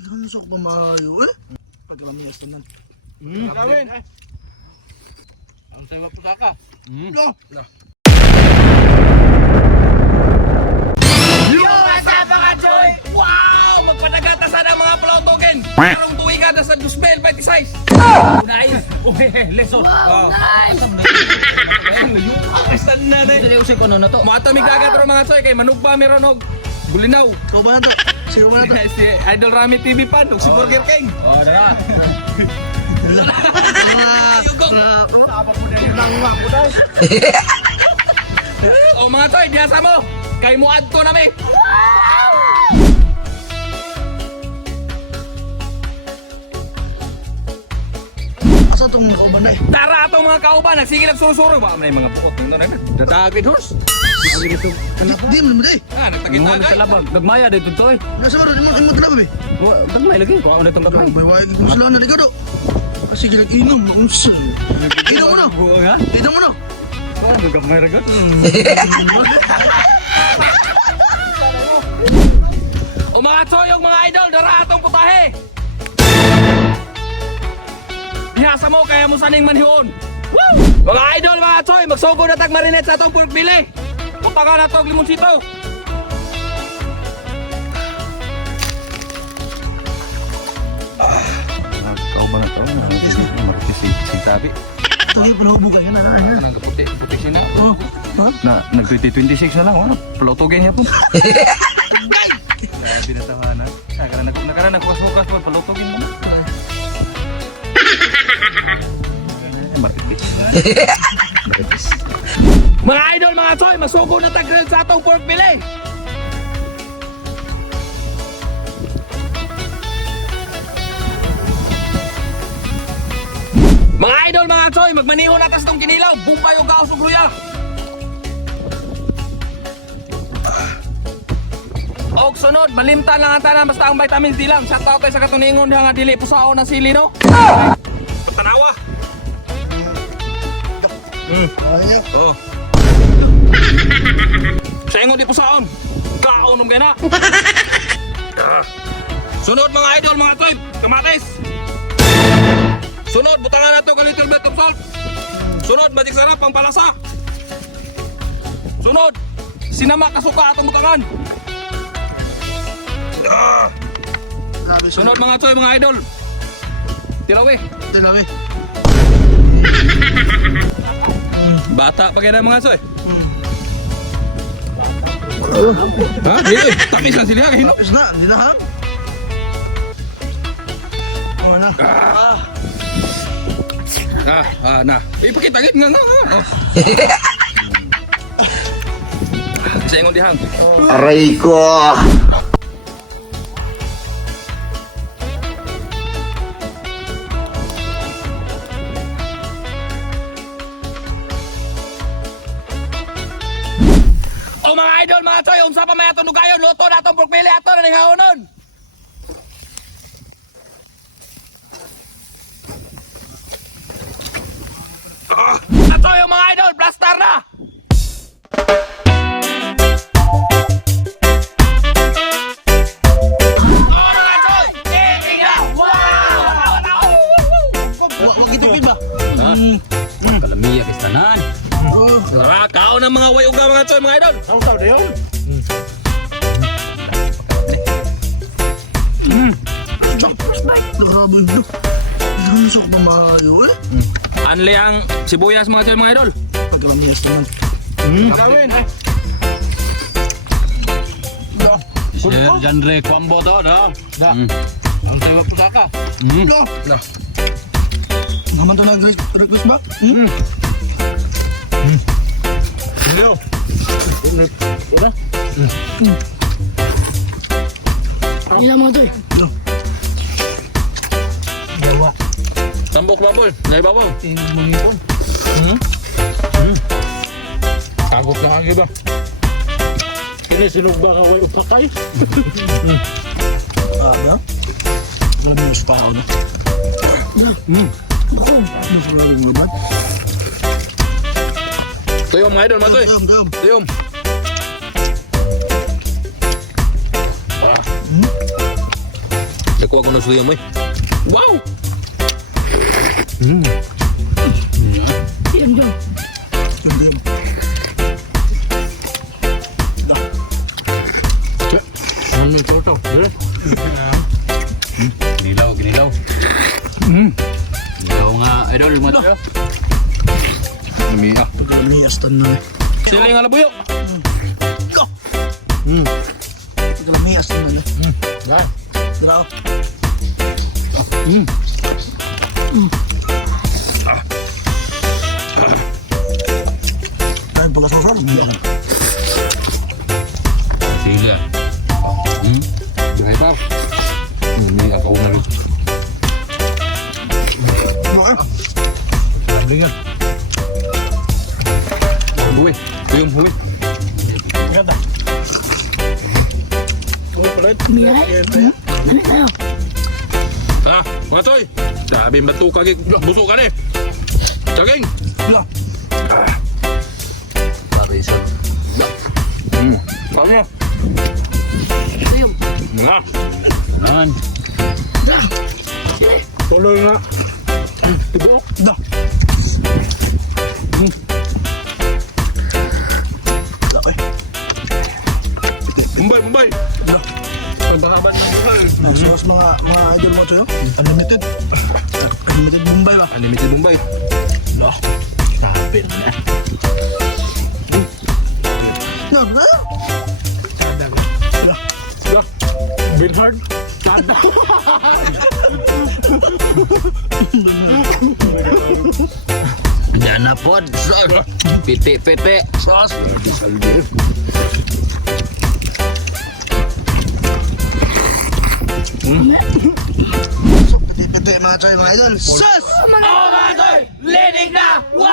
Lansok pa maayo eh. Pagkakamilas naman. Gawin. Ang sayo po saka. No. Yo, asa mga Joy! Wow! Magpadagatasan ang mga plautogen! Karong tuwing ka na sa 2026! Nice! Uy, leso! Wow! Nice! Asan na na? Dili usik ano na to. Mga tamig dagat ro mga Joy, kay manugpa meron og gulinaw. Ikaw ba na to? Sino ba na to? Si Idol Rami TV Pan, og si Burger King. Oh, dara. Yugong! O mga Joy, diyasa mo! Kay muad ko na may! Asa itong kauban na eh? Tara atong mga kauban, sige nagsusuro ba? May mga buok nito na dadagid horse. Di mo naman eh. Nagtakita Mo kay. na talabag. Gagmaya dito to eh. Nasa mo rin mo talaba eh. Gagmay lagi ko ano itong gagmay. May wag mo sila na ligado. Kasi gilang inom maunsa. Inom mo na. Ha? Inom mo na. Ano gagmay ra gud? O mga tsoyong mga idol, dara atong putahe! Ihasa mo kaya mo saning manhion! Woo! Mga idol, mga tsoy, magsugo na tag marinate sa atong pork belly! Putaka na to, limonsito! Kauban na to. Markisi tabi. Ito yung palahubugan yan na. Anong puti sina? Oh. Ha? Na nag 2026 na lang ano. Palotogen ya po. Grabe na tawanan. Nakaran nagwas-wakas po palotogen mo na. Markis. Mga idol, mga tsoy, magsugo na tag sa atong pork belly! Mga idol, mga tsoy, magmaniho na tas tong kinilaw, bumpay o kaos ug luya. Og sunod, malimtan lang ang tanan basta ang vitamins di lang. Shout out tayo sa katuningon diha nga dili pusaon ang sili no. Patanawa. Ayaw. Oh. Sa ingon di pusaon. Kaonom kay na. Sunod mga idol, mga toy, kamatis. Sunod, butangan na to ka little bit of salt. Sunod, magic sarap ang palasa. Sunod, sinama kasuka atong butangan. Grabe siya. Sunod mga tsoy, mga idol. Tirawi. Ito namin. Bata pa kaya na mga tsoy. Ha? Hey, tamis lang sila. Hino. Tapos na. Hindi na ha? Oo na. Na. Ipakita gid nga. Oh. Sa ingon dihang. Aray ko! O mga idol, mga tsoy, unsa pa may atong dugayon, luto na atong pork belly ato na ning haonon. Ato yung mga idol, blaster na! Oh, mga tsoy! Kiki na! Wow! Wag itipid ba? Kalamiya kay tanan. Tara, kaon ng mga wayuga mga tsoy, mga idol! Sausaw na yun. Grabe yun. Lansok pa maayo eh. Anli ang sibuyas mga tsoy, mga idol. Pagkakamilas naman. Gawin! Sir genre combo to no. Ang sayo po saka. No. Naman to nag-request ba? Hindi na mga to eh. Yawa. Tambok babol, naibabaw. Tingin Agok lang ang iba. Ini sinugba ka way upakay. Aga? Grabe yung spahaw na. Ako, nakalawin mo ba? Tuyom mga idol, matoy. Dam. Tuyom. kuha ko ng suya mo eh. Wow! Ano ito ito? Ginilaw, ginilaw. Ginilaw nga, idol, mga tiyo. Umiyak. Pagkalamiyas tan na. Siling nga labuyok. Pagkalamiyas tan na. Yan. Dira. Ay, pala sa sarap. Sila. Buhay pa. Umiyak ako na rin. Okay. Sablingan. Huwi. Yung huwi. Ganda. Oh, palit. Yan. Ah, mga toy. Sabi batu kagig. Busok ka na eh. Saging. Ya. Parisot. Kaya. Nga. Naman. Tuloy nga. Tibuok. Da. Okay. Mumbay. Da. Pagbahaban ng buhay. Nagsuwas mga idol mo ito yun. Unlimited. Unlimited Mumbai ba? Unlimited Mumbay. No. Sabi na. Yan, eh? Ya. Binhard. Tada. Yan na po. Piti-piti. Sauce. Piti-piti mga choy mga idol. Sus! Oh mga toy! Linig na! Wow!